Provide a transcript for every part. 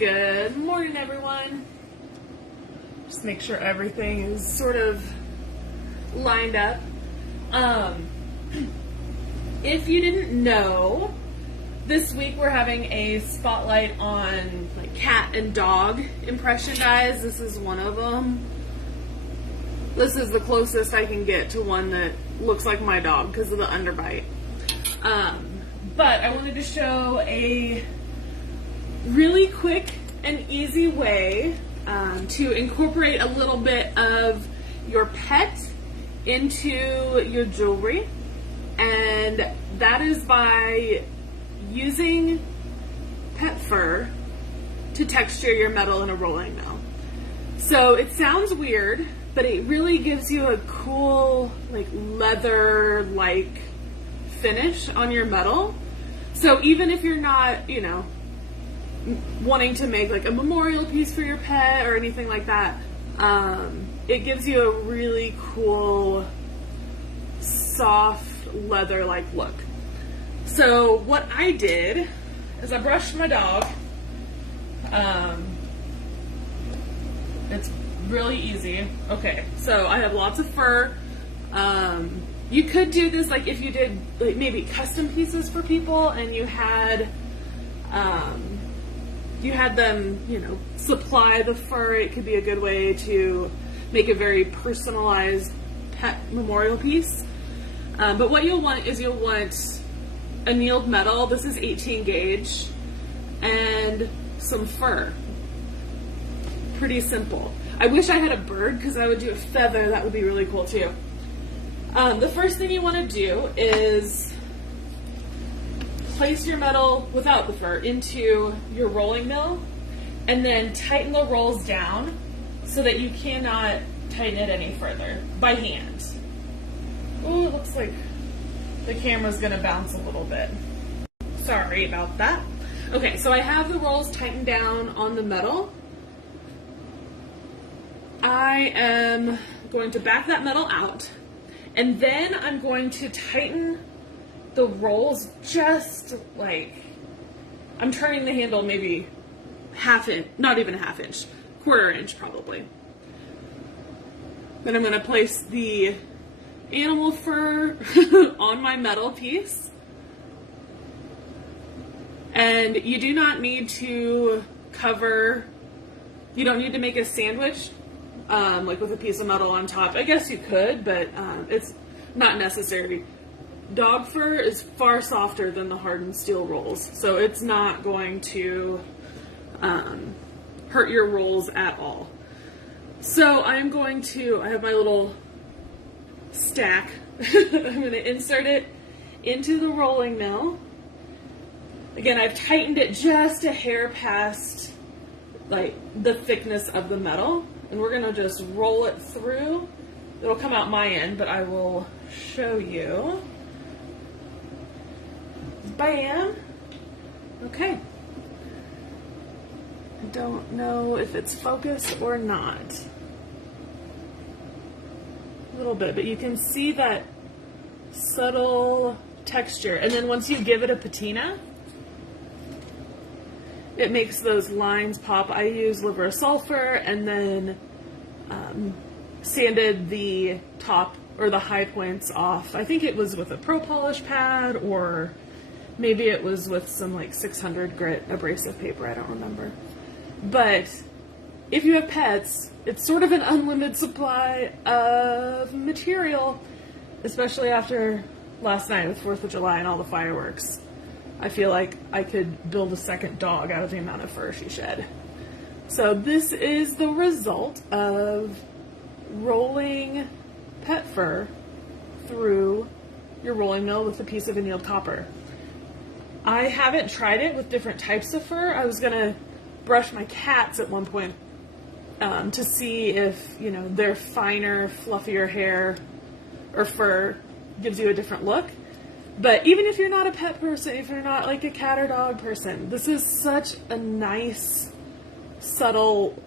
Good morning, everyone. Just make sure everything is sort of lined up. If you didn't know, this week we're having a spotlight on like cat and dog impression guys. This is one of them. This is the closest I can get to one that looks like my dog because of the underbite. But I wanted to show a really quick and easy way to incorporate a little bit of your pet into your jewelry, and that is by using pet fur to texture your metal in a rolling mill. So it sounds weird, but it really gives you a cool like leather-like finish on your metal. So even if you're not, wanting to make like a memorial piece for your pet or anything like that, it gives you a really cool soft leather-like look. So what I did is I brushed my dog. It's really easy. Okay, so I have lots of fur. You could do this like if you did like maybe custom pieces for people and you had them, supply the fur. It could be a good way to make a very personalized pet memorial piece. But what you'll want is annealed metal. This is 18 gauge, and some fur. Pretty simple. I wish I had a bird because I would do a feather. That would be really cool too. The first thing you want to do is place your metal without the fur into your rolling mill, and then tighten the rolls down so that you cannot tighten it any further by hand. Oh, it looks like the camera's going to bounce a little bit. Sorry about that. Okay, so I have the rolls tightened down on the metal. I am going to back that metal out, and then I'm going to tighten the rolls just like, I'm turning the handle maybe half inch, not even a half inch, quarter inch probably. Then I'm going to place the animal fur on my metal piece. And you do not need to you don't need to make a sandwich like with a piece of metal on top. I guess you could, but it's not necessary. Dog fur is far softer than the hardened steel rolls, so it's not going to hurt your rolls at all. So I have my little stack. I'm going to insert it into the rolling mill. Again, I've tightened it just a hair past like the thickness of the metal, and we're going to just roll it through. It'll come out my end, but I will show you. Bam! Okay. I don't know if it's focused or not. A little bit, but you can see that subtle texture. And then once you give it a patina, it makes those lines pop. I use liver sulfur and then sanded the top or the high points off. I think it was with a pro polish pad, or maybe it was with some like 600 grit abrasive paper. I don't remember. But if you have pets, it's sort of an unlimited supply of material, especially after last night with 4th of July and all the fireworks. I feel like I could build a second dog out of the amount of fur she shed. So this is the result of rolling pet fur through your rolling mill with a piece of annealed copper. I haven't tried it with different types of fur. I was going to brush my cats at one point to see if, their finer, fluffier hair or fur gives you a different look. But even if you're not a pet person, if you're not like a cat or dog person, this is such a nice, subtle,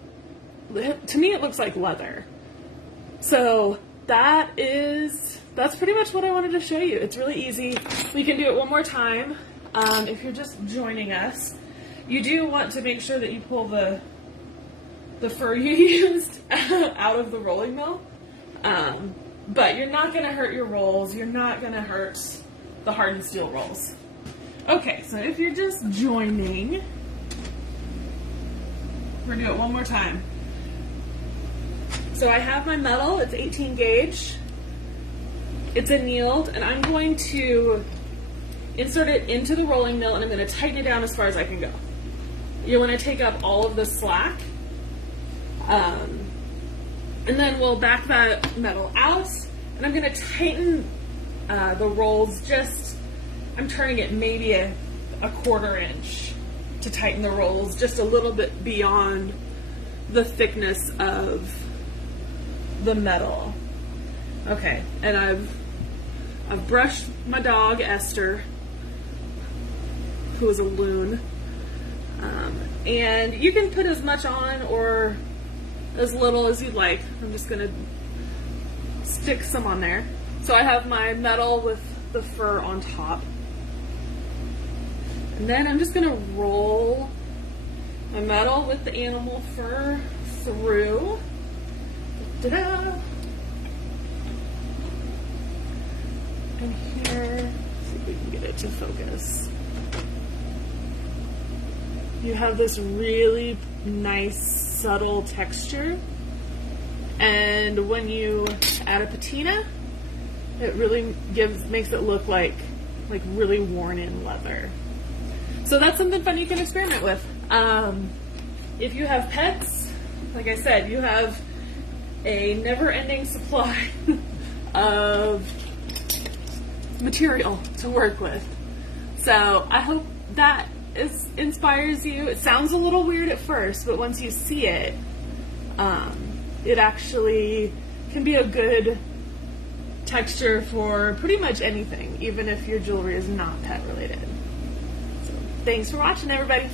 to me it looks like leather. So that's pretty much what I wanted to show you. It's really easy. We can do it one more time. If you're just joining us, You do want to make sure that you pull the fur you used out of the rolling mill. But you're not going to hurt your rolls. You're not going to hurt the hardened steel rolls. Okay, so if you're just joining, we're going to do it one more time. So I have my metal, it's 18 gauge. It's annealed, and I'm going to insert it into the rolling mill, and I'm going to tighten it down as far as I can go. You want to take up all of the slack. And then we'll back that metal out, and I'm going to tighten the rolls I'm turning it maybe a 1/4 inch to tighten the rolls just a little bit beyond the thickness of the metal. Okay, and I've brushed my dog, Esther, who is a loon. And you can put as much on or as little as you'd like. I'm just going to stick some on there. So I have my metal with the fur on top. And then I'm just going to roll my metal with the animal fur through. Ta-da! And here, let's see if we can get it to focus. You have this really nice, subtle texture. And when you add a patina, it really makes it look like really worn in leather. So that's something fun you can experiment with. If you have pets, like I said, you have a never-ending supply of material to work with. So I hope that inspires you. It sounds a little weird at first, but once you see it, it actually can be a good texture for pretty much anything, even if your jewelry is not pet related. So thanks for watching, everybody.